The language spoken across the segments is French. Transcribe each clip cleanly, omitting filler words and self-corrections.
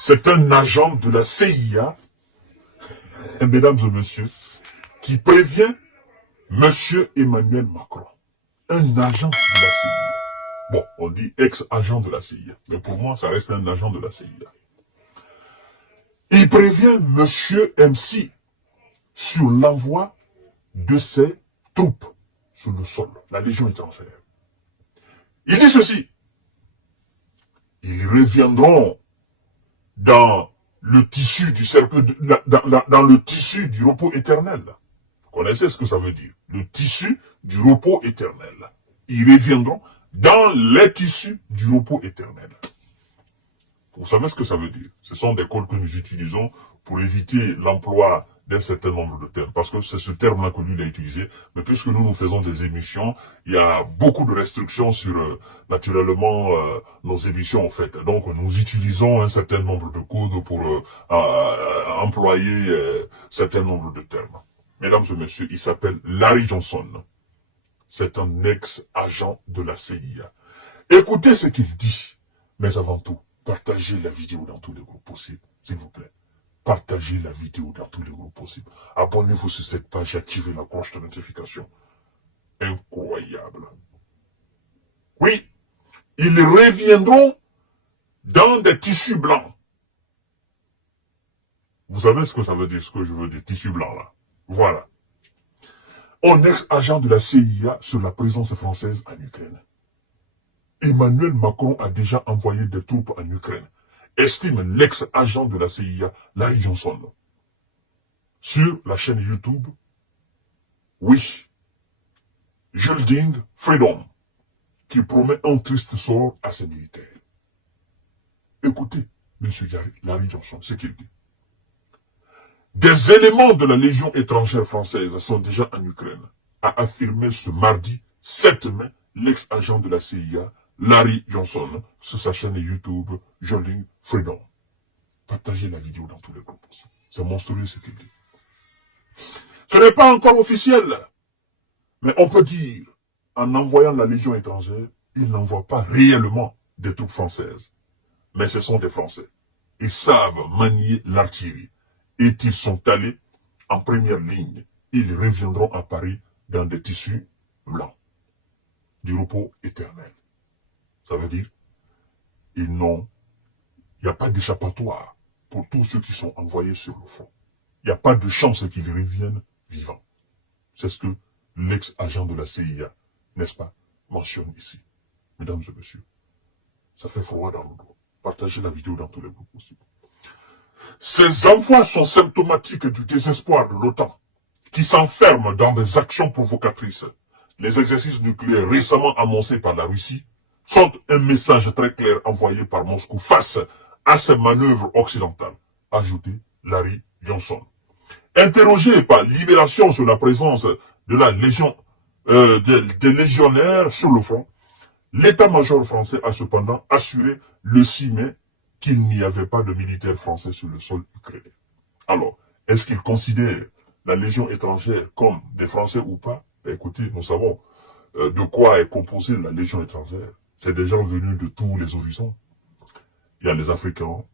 C'est un agent de la CIA, mesdames et messieurs, qui prévient Monsieur Emmanuel Macron. Un agent de la CIA. Bon, on dit ex-agent de la CIA, mais pour moi, ça reste un agent de la CIA. Il prévient Monsieur MC sur l'envoi de ses troupes sur le sol, la Légion étrangère. Il dit ceci. Ils reviendront dans le tissu du cercle, dans le tissu du repos éternel. Vous connaissez ce que ça veut dire? Le tissu du repos éternel. Ils reviendront dans les tissus du repos éternel. Vous savez ce que ça veut dire? Ce sont des codes que nous utilisons pour éviter l'emploi d'un certain nombre de termes. Parce que c'est ce terme-là que lui a utilisé. Mais puisque nous faisons des émissions, il y a beaucoup de restrictions sur, naturellement, nos émissions, en fait. Donc, nous utilisons un certain nombre de codes pour employer un certain nombre de termes. Mesdames et messieurs, il s'appelle Larry Johnson. C'est un ex-agent de la CIA. Écoutez ce qu'il dit. Mais avant tout, partagez la vidéo dans tous les groupes possibles, s'il vous plaît. Partagez la vidéo dans tous les groupes possibles. Abonnez-vous sur cette page et activez la cloche de notification. Incroyable. Oui, ils reviendront dans des tissus blancs. Vous savez ce que ça veut dire, ce que je veux dire, tissus blancs là. Voilà. Un ex-agent de la CIA sur la présence française en Ukraine. Emmanuel Macron a déjà envoyé des troupes en Ukraine, estime l'ex-agent de la CIA, Larry Johnson. Sur la chaîne YouTube, oui, Building Freedom, qui promet un triste sort à ses militaires. Écoutez, M. Larry Johnson, ce qu'il dit. Des éléments de la Légion étrangère française sont déjà en Ukraine, a affirmé ce mardi 7 mai l'ex-agent de la CIA, Larry Johnson, sur sa chaîne YouTube, Building Freedom. Partagez la vidéo dans tous les groupes aussi. C'est monstrueux ce qu'il dit. Ce n'est pas encore officiel, mais on peut dire, en envoyant la Légion étrangère, ils n'envoient pas réellement des troupes françaises. Mais ce sont des Français. Ils savent manier l'artillerie. Et ils sont allés en première ligne. Ils reviendront à Paris dans des tissus blancs. Du repos éternel. Ça veut dire, il n'y a pas d'échappatoire pour tous ceux qui sont envoyés sur le front. Il n'y a pas de chance qu'ils reviennent vivants. C'est ce que l'ex-agent de la CIA, n'est-ce pas, mentionne ici. Mesdames et messieurs, ça fait froid dans le dos. Partagez la vidéo dans tous les groupes possibles. Ces envois sont symptomatiques du désespoir de l'OTAN, qui s'enferme dans des actions provocatrices. Les exercices nucléaires récemment annoncés par la Russie sont un message très clair envoyé par Moscou face à ces manœuvres occidentales, ajouté Larry Johnson. Interrogé par Libération sur la présence de la Légion, des légionnaires sur le front, l'état-major français a cependant assuré le 6 mai qu'il n'y avait pas de militaires français sur le sol ukrainien. Alors, est-ce qu'il considère la Légion étrangère comme des Français ou pas? Ben, écoutez, nous savons de quoi est composée la Légion étrangère. C'est des gens venus de tous les horizons. Il y a les Africains,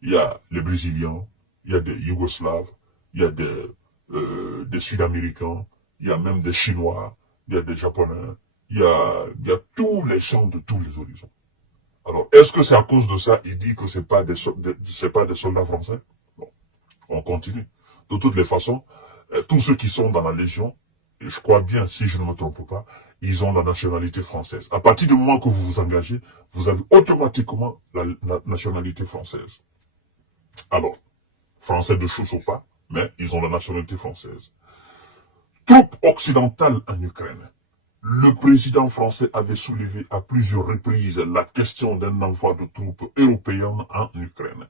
il y a les Brésiliens, il y a des Yougoslaves, il y a des Sud-Américains, il y a même des Chinois, il y a des Japonais, il y a tous les gens de tous les horizons. Alors, est-ce que c'est à cause de ça, il dit que c'est pas des soldats français? Bon, on continue. De toutes les façons, tous ceux qui sont dans la Légion, et je crois bien, si je ne me trompe pas, ils ont la nationalité française. À partir du moment que vous vous engagez, vous avez automatiquement la nationalité française. Alors, français de chousse ou pas, mais ils ont la nationalité française. Troupes occidentales en Ukraine. Le président français avait soulevé à plusieurs reprises la question d'un envoi de troupes européennes en Ukraine.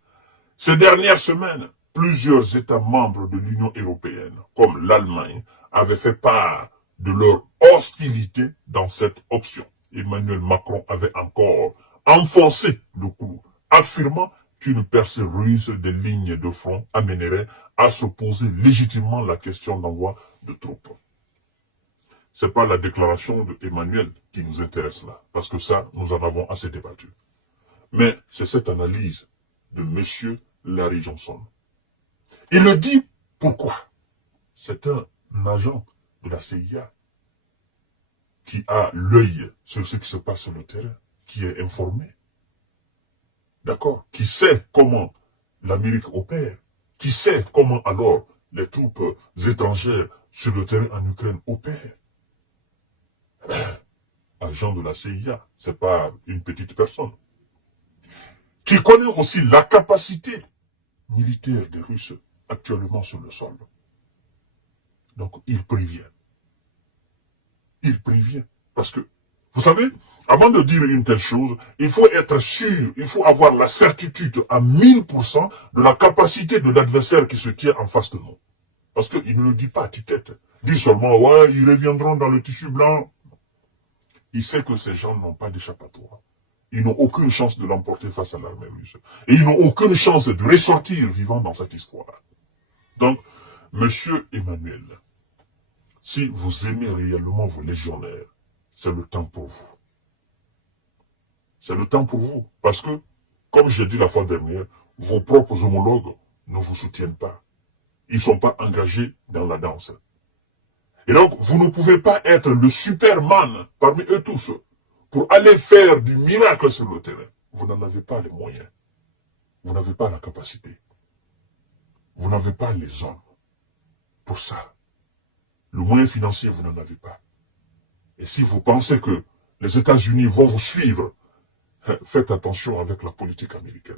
Ces dernières semaines, plusieurs États membres de l'Union européenne, comme l'Allemagne, avaient fait part de leur hostilité dans cette option. Emmanuel Macron avait encore enfoncé le clou, affirmant qu'une percée russe des lignes de front amènerait à se poser légitimement la question d'envoi de troupes. C'est pas la déclaration d'Emmanuel qui nous intéresse là, parce que ça, nous en avons assez débattu. Mais c'est cette analyse de M. Larry Johnson. Il le dit pourquoi? C'est un agent de la CIA qui a l'œil sur ce qui se passe sur le terrain, qui est informé, d'accord, qui sait comment l'Amérique opère, qui sait comment alors les troupes étrangères sur le terrain en Ukraine opèrent. Agent de la CIA, c'est pas une petite personne. Qui connaît aussi la capacité militaire des Russes actuellement sur le sol. Donc, il prévient. Il prévient. Parce que, vous savez, avant de dire une telle chose, il faut être sûr, il faut avoir la certitude à 1000% de la capacité de l'adversaire qui se tient en face de nous. Parce qu'il ne le dit pas à tue-tête. Il dit seulement, ouais, ils reviendront dans le tissu blanc. Il sait que ces gens n'ont pas d'échappatoire. Ils n'ont aucune chance de l'emporter face à l'armée russe. Et ils n'ont aucune chance de ressortir vivant dans cette histoire. Donc, Monsieur Emmanuel, si vous aimez réellement vos légionnaires, c'est le temps pour vous. C'est le temps pour vous. Parce que, comme j'ai dit la fois dernière, vos propres homologues ne vous soutiennent pas. Ils ne sont pas engagés dans la danse. Et donc, vous ne pouvez pas être le Superman parmi eux tous pour aller faire du miracle sur le terrain. Vous n'en avez pas les moyens. Vous n'avez pas la capacité. Vous n'avez pas les hommes pour ça. Le moyen financier, vous n'en avez pas. Et si vous pensez que les États-Unis vont vous suivre, faites attention avec la politique américaine.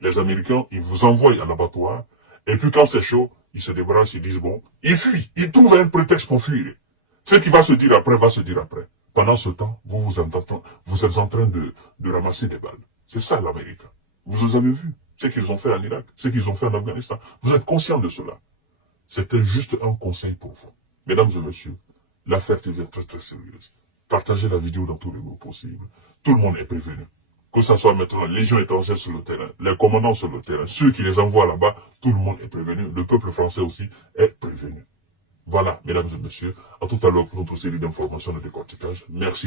Les Américains, ils vous envoient à l'abattoir, et puis quand c'est chaud, ils se débarrassent, ils disent bon, ils fuient, ils trouvent un prétexte pour fuir. Ce qui va se dire après, va se dire après. Pendant ce temps, vous êtes en train de ramasser des balles. C'est ça l'Amérique. Vous avez vu ce qu'ils ont fait en Irak, ce qu'ils ont fait en Afghanistan. Vous êtes conscient de cela. C'était juste un conseil pour vous. Mesdames et messieurs, l'affaire devient très très sérieuse. Partagez la vidéo dans tous les groupes possibles. Tout le monde est prévenu. Que ce soit maintenant les légions étrangères sur le terrain, les commandants sur le terrain, ceux qui les envoient là-bas, tout le monde est prévenu. Le peuple français aussi est prévenu. Voilà, mesdames et messieurs, à tout à l'heure pour notre série d'informations et de décortiquage. Merci.